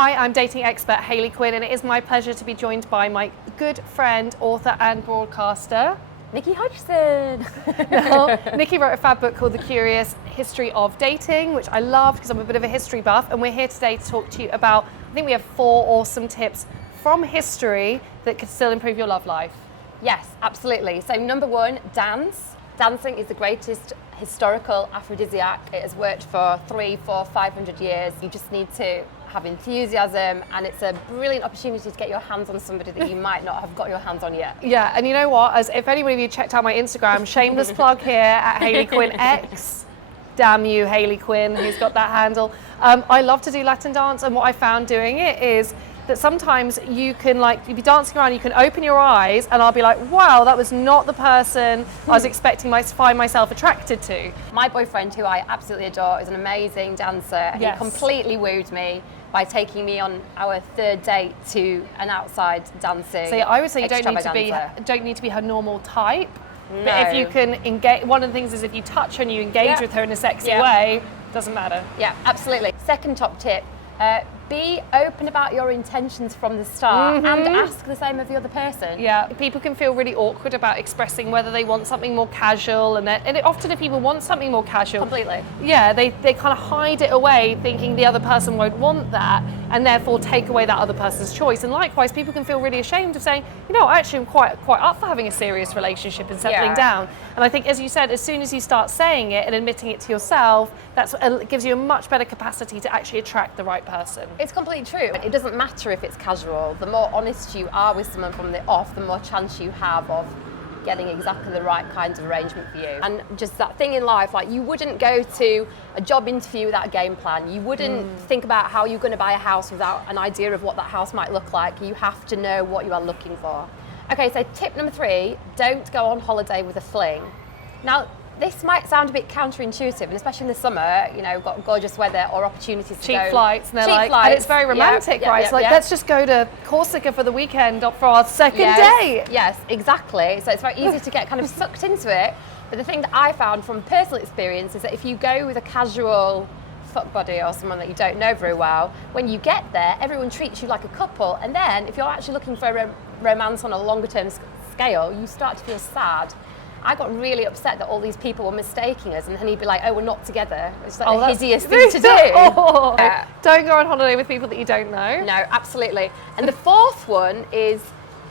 Hi, I'm dating expert Hayley Quinn, and it is my pleasure to be joined by my good friend, author and broadcaster, Nikki Hodgson. Now, Nikki wrote a fab book called The Curious History of Dating, which I love because I'm a bit of a history buff, and we're here today to talk to you about, I think we have 4 awesome tips from history that could still improve your love life. Yes, absolutely. So number 1, dance. Dancing is the greatest historical aphrodisiac. It has worked for 300, 400, 500 years. You just need to have enthusiasm, and it's a brilliant opportunity to get your hands on somebody that you might not have got your hands on yet. Yeah, and you know what? As if anybody of you checked out my Instagram, shameless plug here at Hayley Quinn X. Damn you, Hayley Quinn, who's got that handle. I love to do Latin dance, and what I found doing it is that sometimes you can you'd be dancing around, you can open your eyes, and I'll be like, wow, that was not the person I was expecting to find myself attracted to. My boyfriend, who I absolutely adore, is an amazing dancer, and Yes. he completely wooed me by taking me on our 3rd date to an outside dancing. So yeah, I would say you don't need to be her normal type. No. But if you can engage, one of the things is if you touch her and you engage with her in a sexy way, doesn't matter. Yeah, absolutely. Second top tip, be open about your intentions from the start and ask the same of the other person. Yeah, people can feel really awkward about expressing whether they want something more casual, and often if people want something more casual, Completely. yeah, they kind of hide it away, thinking the other person won't want that, and therefore take away that other person's choice. And likewise, people can feel really ashamed of saying, you know, actually I'm quite up for having a serious relationship and settling down. And I think, as you said, as soon as you start saying it and admitting it to yourself, it gives you a much better capacity to actually attract the right person. It's completely true. It doesn't matter if it's casual. The more honest you are with someone from the off, the more chance you have of getting exactly the right kinds of arrangement for you. And just that thing in life, like you wouldn't go to a job interview without a game plan. You wouldn't think about how you're going to buy a house without an idea of what that house might look like. You have to know what you are looking for. Okay, so tip number 3, don't go on holiday with a fling. Now, this might sound a bit counterintuitive, and especially in the summer, you know, we've got gorgeous weather or opportunities to Cheap go. flights, and and it's very romantic, right? It's like, let's just go to Corsica for the weekend for our second date. Yes, exactly. So it's very easy to get kind of sucked into it. But the thing that I found from personal experience is that if you go with a casual fuck buddy or someone that you don't know very well, when you get there, everyone treats you like a couple. And then if you're actually looking for a romance on a longer term scale, you start to feel sad. I got really upset that all these people were mistaking us, and then he'd be like, oh, we're not together. It's like the hideous thing to do. Don't go on holiday with people that you don't know. No, absolutely. And the 4th one is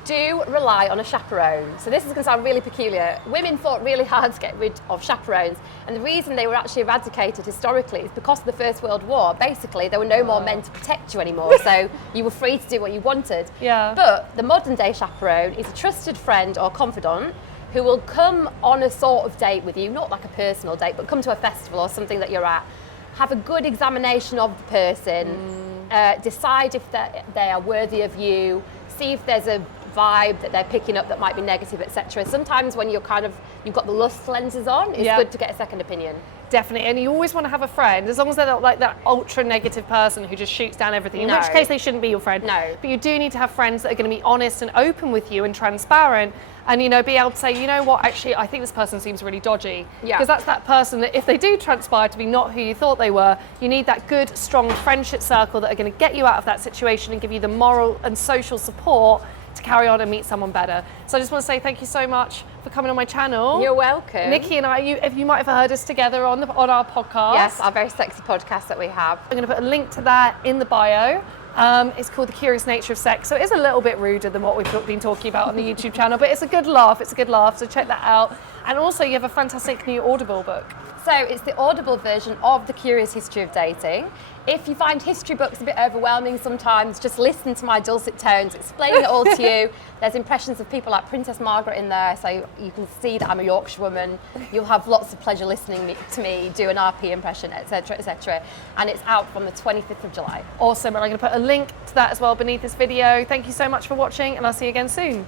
do rely on a chaperone. So this is going to sound really peculiar. Women fought really hard to get rid of chaperones, and the reason they were actually eradicated historically is because of the First World War. Basically, there were no more men to protect you anymore, so you were free to do what you wanted. Yeah. But the modern day chaperone is a trusted friend or confidant who will come on a sort of date with you, not like a personal date, but come to a festival or something that you're at, have a good examination of the person, decide if they are worthy of you, see if there's a vibe that they're picking up that might be negative, etc. Sometimes when you've got the lust lenses on, it's good to get a second opinion. Definitely, and you always want to have a friend, as long as they're not like that ultra negative person who just shoots down everything, in which case they shouldn't be your friend. No. But you do need to have friends that are going to be honest and open with you and transparent, and you know, be able to say, you know what, actually I think this person seems really dodgy. Because that's that person that if they do transpire to be not who you thought they were, you need that good, strong friendship circle that are going to get you out of that situation and give you the moral and social support to carry on and meet someone better. So I just want to say thank you so much for coming on my channel. You're welcome. Nikki and I, you might have heard us together on our podcast. Yes, our very sexy podcast that we have. I'm going to put a link to that in the bio. It's called The Curious Nature of Sex. So it is a little bit ruder than what we've been talking about on the YouTube channel, but it's a good laugh. So check that out. And also you have a fantastic new Audible book. So it's the Audible version of The Curious History of Dating. If you find history books a bit overwhelming sometimes, just listen to my dulcet tones, explaining it all to you. There's impressions of people like Princess Margaret in there, so you can see that I'm a Yorkshire woman. You'll have lots of pleasure listening to me do an RP impression, etc., etc. And it's out from the 25th of July. Awesome, and I'm going to put a link to that as well beneath this video. Thank you so much for watching, and I'll see you again soon.